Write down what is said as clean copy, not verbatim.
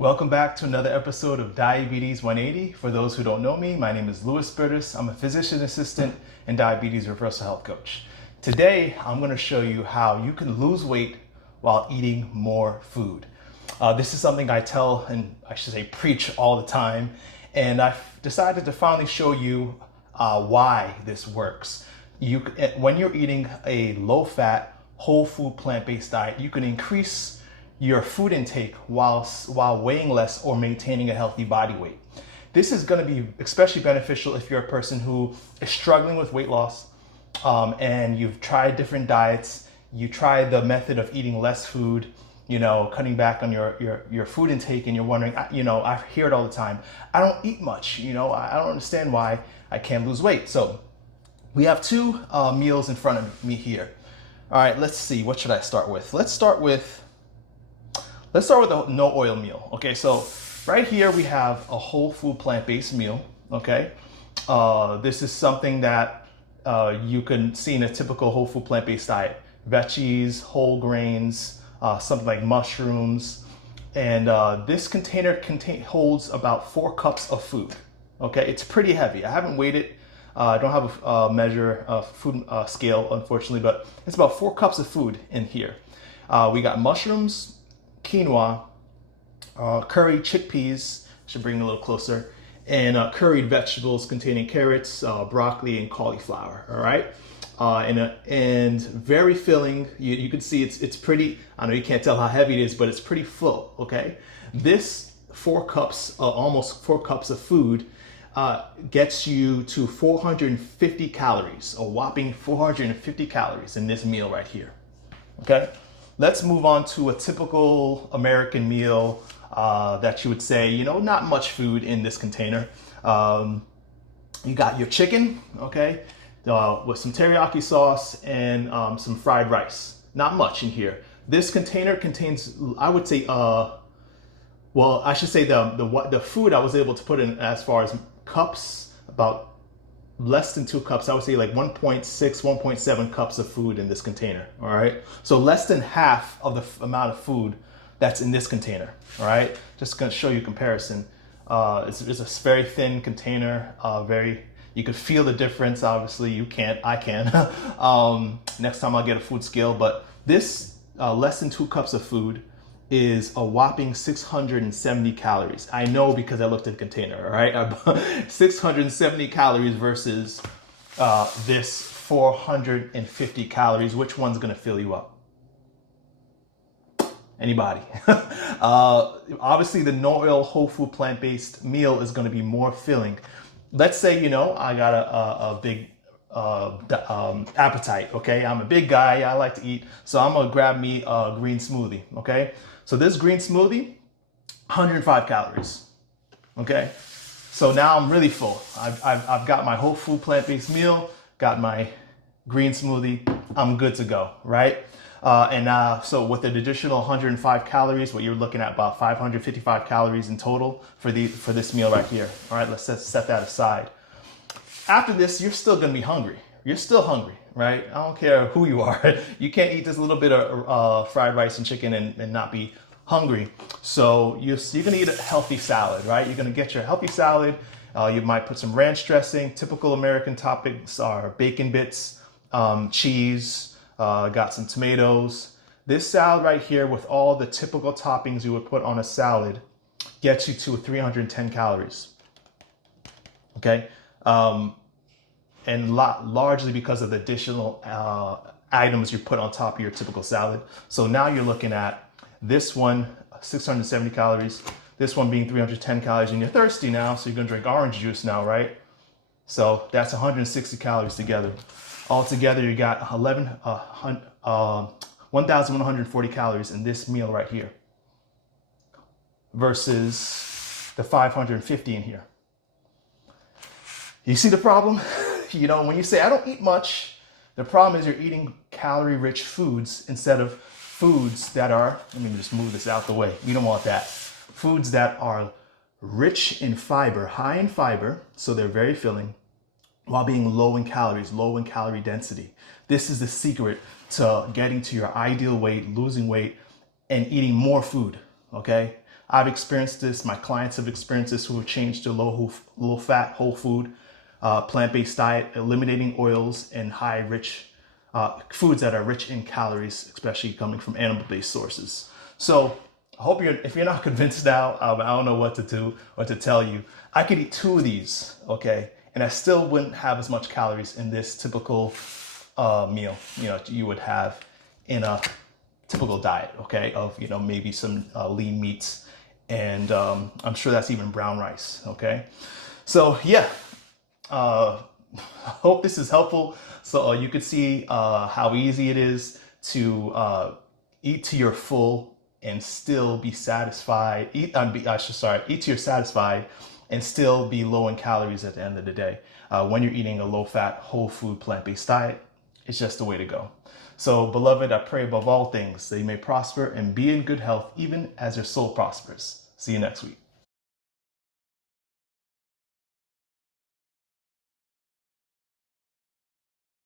Welcome back to another episode of Diabetes 180. For those who don't know me, my name is Bertus. I'm a physician assistant and diabetes reversal health coach. Today, I'm going to show you how you can lose weight while eating more food. This is something I tell, and I should say preach all the time, and I've decided to finally show you why this works. When you're eating a low-fat, whole food, plant-based diet, you can increase your food intake while weighing less or maintaining a healthy body weight. This is going to be especially beneficial if you're a person who is struggling with weight loss and you've tried different diets, you try the method of eating less food, cutting back on your food intake, and you're wondering, I hear it all the time, I don't eat much, I don't understand why I can't lose weight. So we have two meals in front of me here. All right, let's see, what should I start with? Let's start with a no oil meal. Okay, so right here we have a whole food plant-based meal. Okay, this is something that you can see in a typical whole food plant-based diet: veggies, whole grains, something like mushrooms, and this container holds about 4 cups of food. Okay, it's pretty heavy. I haven't weighed it. I don't have a food scale, unfortunately, but it's about 4 cups of food in here. We got mushrooms, quinoa, curry chickpeas, should bring it a little closer, and curried vegetables containing carrots, broccoli, and cauliflower. All right, and very filling. You can see it's pretty. I know you can't tell how heavy it is, but it's pretty full. Okay, this 4 cups, almost 4 cups of food, gets you to 450 calories, a whopping 450 calories in this meal right here. Okay. Let's move on to a typical American meal that you would say, not much food in this container. You got your chicken, okay, with some teriyaki sauce and some fried rice. Not much in here. This container contains, I would say, I should say the food I was able to put in as far as cups, about less than 2 cups. I would say like 1.6, 1.7 cups of food in this container. All right. So less than half of the amount of food that's in this container. All right. Just going to show you comparison. It's a very thin container. You could feel the difference. Obviously you can't, I can. Next time I'll get a food scale, but this less than 2 cups of food is a whopping 670 calories. I know because I looked at the container, all right? 670 calories versus this 450 calories. Which one's gonna fill you up? Anybody? Obviously the no oil whole food plant-based meal is gonna be more filling. Let's say, I got a big appetite, okay? I'm a big guy, I like to eat, so I'm gonna grab me a green smoothie, okay? So this green smoothie, 105 calories, okay? So now I'm really full. I've got my whole food plant-based meal, got my green smoothie, I'm good to go, right? So with an additional 105 calories, what you're looking at about 555 calories in total for this meal right here. All right, let's set that aside. After this, you're still gonna be hungry. You're still hungry, right? I don't care who you are. You can't eat this little bit of fried rice and chicken and not be hungry. So you're gonna eat a healthy salad, right? You're gonna get your healthy salad. You might put some ranch dressing. Typical American toppings are bacon bits, cheese, got some tomatoes. This salad right here with all the typical toppings you would put on a salad gets you to 310 calories, okay? And largely because of the additional items you put on top of your typical salad. So now you're looking at this one, 670 calories, this one being 310 calories, and you're thirsty now, so you're gonna drink orange juice now, right? So that's 160 calories together. Altogether, you got 1,140 calories in this meal right here versus the 550 in here. You see the problem? When you say, I don't eat much, the problem is you're eating calorie-rich foods instead of foods that are, let me just move this out the way. You don't want that. Foods that are rich in fiber, high in fiber, so they're very filling, while being low in calories, low in calorie density. This is the secret to getting to your ideal weight, losing weight, and eating more food, okay? I've experienced this. My clients have experienced this who have changed to low fat, whole food, plant-based diet, eliminating oils and foods that are rich in calories, especially coming from animal-based sources. So I hope if you're not convinced now, I don't know what to do, what to tell you. I could eat 2 of these, okay? And I still wouldn't have as much calories in this typical meal, you would have in a typical diet, okay? Of, maybe some lean meats, and I'm sure that's even brown rice, okay? So yeah, I hope this is helpful. So you could see how easy it is to eat to your full and still be satisfied. Eat to your satisfied and still be low in calories at the end of the day. When you're eating a low-fat, whole food, plant-based diet, it's just the way to go. So, beloved, I pray above all things that you may prosper and be in good health, even as your soul prospers. See you next week.